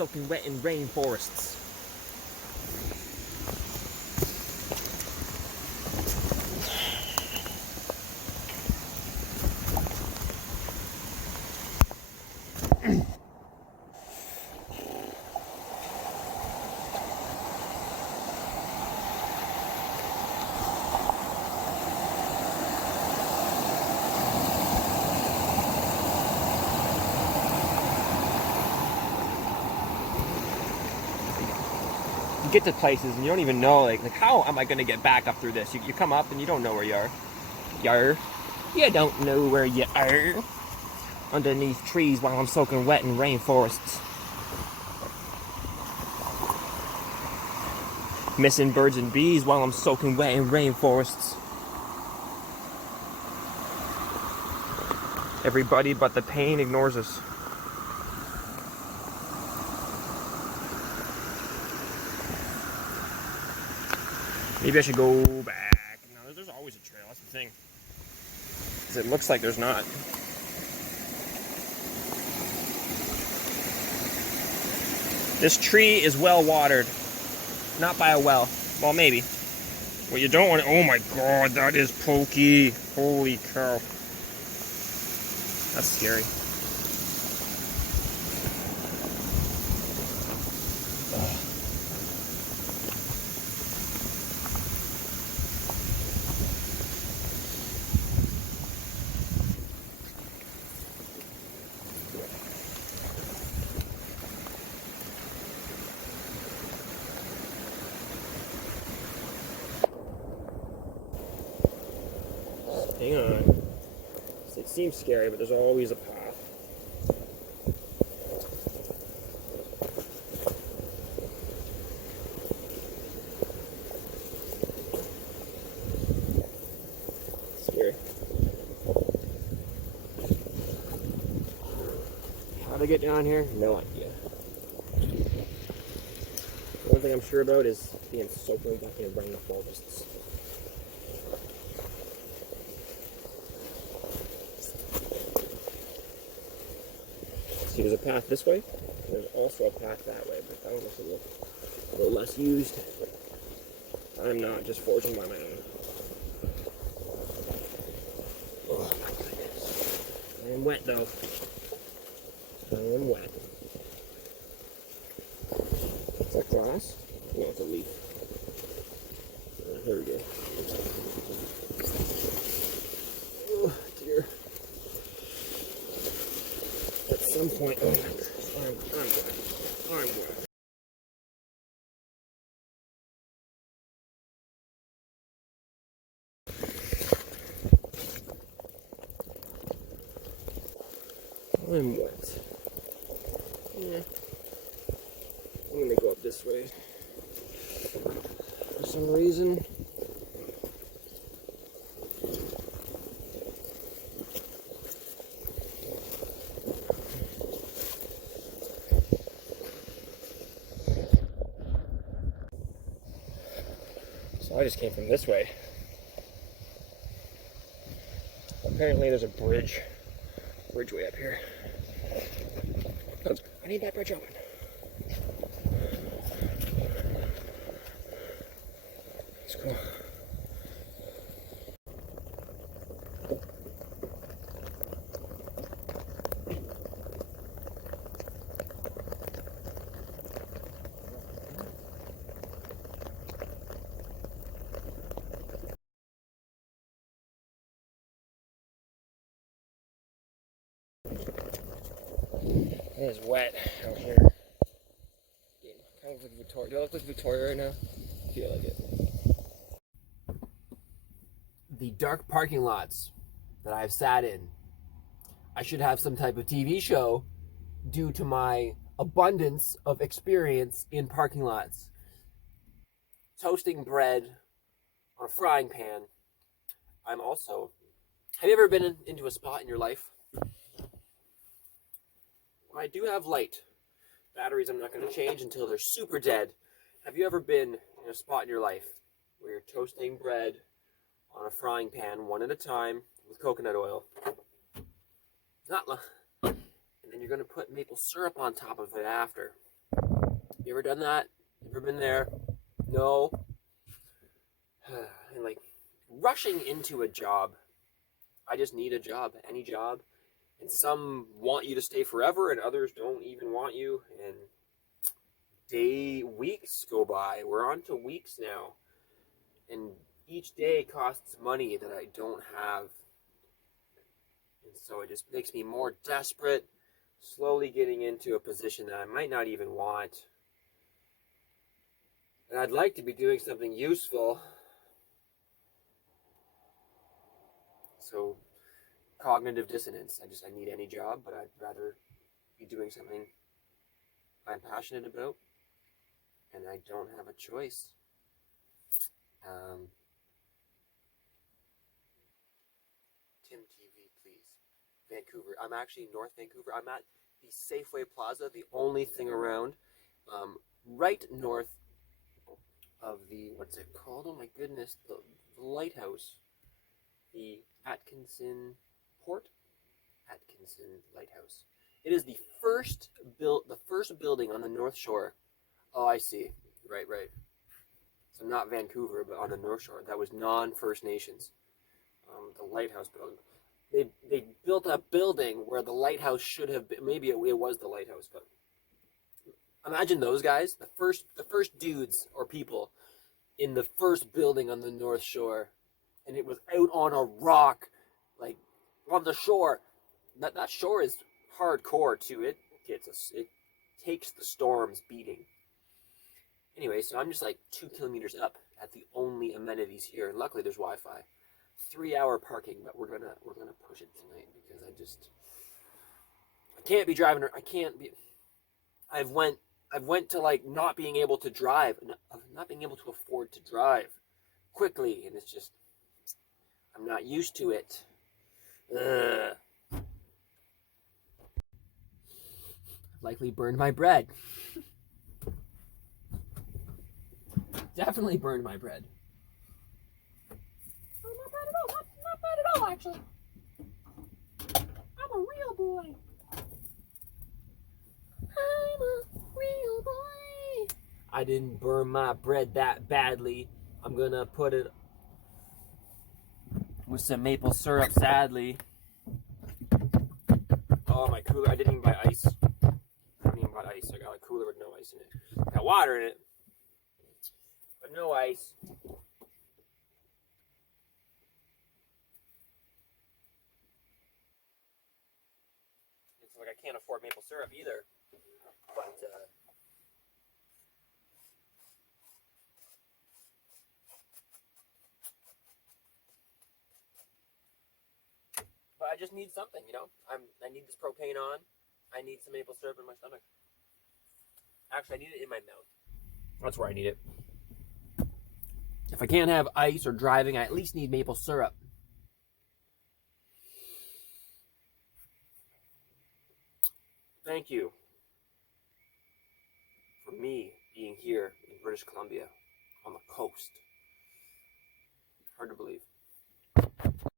soaking wet in rainforests. You get to places and you don't even know, like how am I going to get back up through this? You come up and you don't know where you are. You don't know where you are. Underneath trees while I'm soaking wet in rainforests. Missing birds and bees while I'm soaking wet in rainforests. Everybody but the pain ignores us. Maybe I should go back. No, there's always a trail, that's the thing. Because it looks like there's not. This tree is well watered. Not by a well. Well, maybe. What you don't want to... Oh my god, that is pokey. Holy cow. That's scary. Hang on. It seems scary, but there's always a path. Scary. How to get down here? No idea. The one thing I'm sure about is being soaking back in rainforests. See, there's a path this way. There's also a path that way, but that one looks a little less used. I'm not just forging by my own. Oh my goodness. I am wet though. I am wet. Is that grass? No, it's a leaf. There we go. Oh dear. At some point, oh my goodness, I'm wet. I'm wet. I'm wet. Yeah. I'm gonna go up this way. For some reason. So I just came from this way. Apparently there's a bridge way up here. I need that bridge open. It's cool. It is wet out here. Kind of like Victoria. Do I look like Victoria right now? I feel like it. The dark parking lots that I've sat in. I should have some type of TV show due to my abundance of experience in parking lots. Toasting bread on a frying pan. I'm also... Have you ever been into a spot in your life? I do have light. Batteries I'm not going to change until they're super dead. Have you ever been in a spot in your life where you're toasting bread on a frying pan one at a time with coconut oil? And then you're going to put maple syrup on top of it after. You ever done that? Ever been there? No. And like rushing into a job. I just need a job, any job. And some want you to stay forever, and others don't even want you. And weeks go by. We're on to weeks now. And each day costs money that I don't have. And so it just makes me more desperate, slowly getting into a position that I might not even want. And I'd like to be doing something useful. So, cognitive dissonance. I need any job, but I'd rather be doing something I'm passionate about, and I don't have a choice. Tim TV, please. Vancouver. I'm actually in North Vancouver. I'm at the Safeway Plaza, the only thing around, right north of the, what's it called? Oh my goodness, the lighthouse. The Atkinson Port? Atkinson Lighthouse. It is the first building on the North Shore. Oh, I see. Right. So not Vancouver, but on the North Shore. That was non-First Nations. The lighthouse building. They built a building where the lighthouse should have been. Maybe it was the lighthouse, but imagine those guys, the first dudes or people in the first building on the North Shore, and it was out on a rock, like on the shore. That shore is hardcore too. It takes the storms beating. Anyway, so I'm just like 2 kilometers up at the only amenities here, and luckily there's Wi-Fi. 3-hour parking, but we're gonna push it tonight because I can't be driving. I can't be. I've went to like not being able to drive, not being able to afford to drive quickly, and it's just I'm not used to it. Ugh. Likely burned my bread. Definitely burned my bread. Oh, not bad at all, actually. I'm a real boy. I'm a real boy. I didn't burn my bread that badly. I'm gonna put it with some maple syrup, sadly. Oh, my cooler. I didn't even buy ice. I didn't even buy ice. I got a cooler with no ice in it. I got water in it, but no ice. It's like I can't afford maple syrup either. But I just need something, you know. I need this propane on. I need some maple syrup in my stomach. Actually, I need it in my mouth. That's where I need it. If I can't have ice or driving, I at least need maple syrup. Thank you for me being here in British Columbia on the coast. Hard to believe.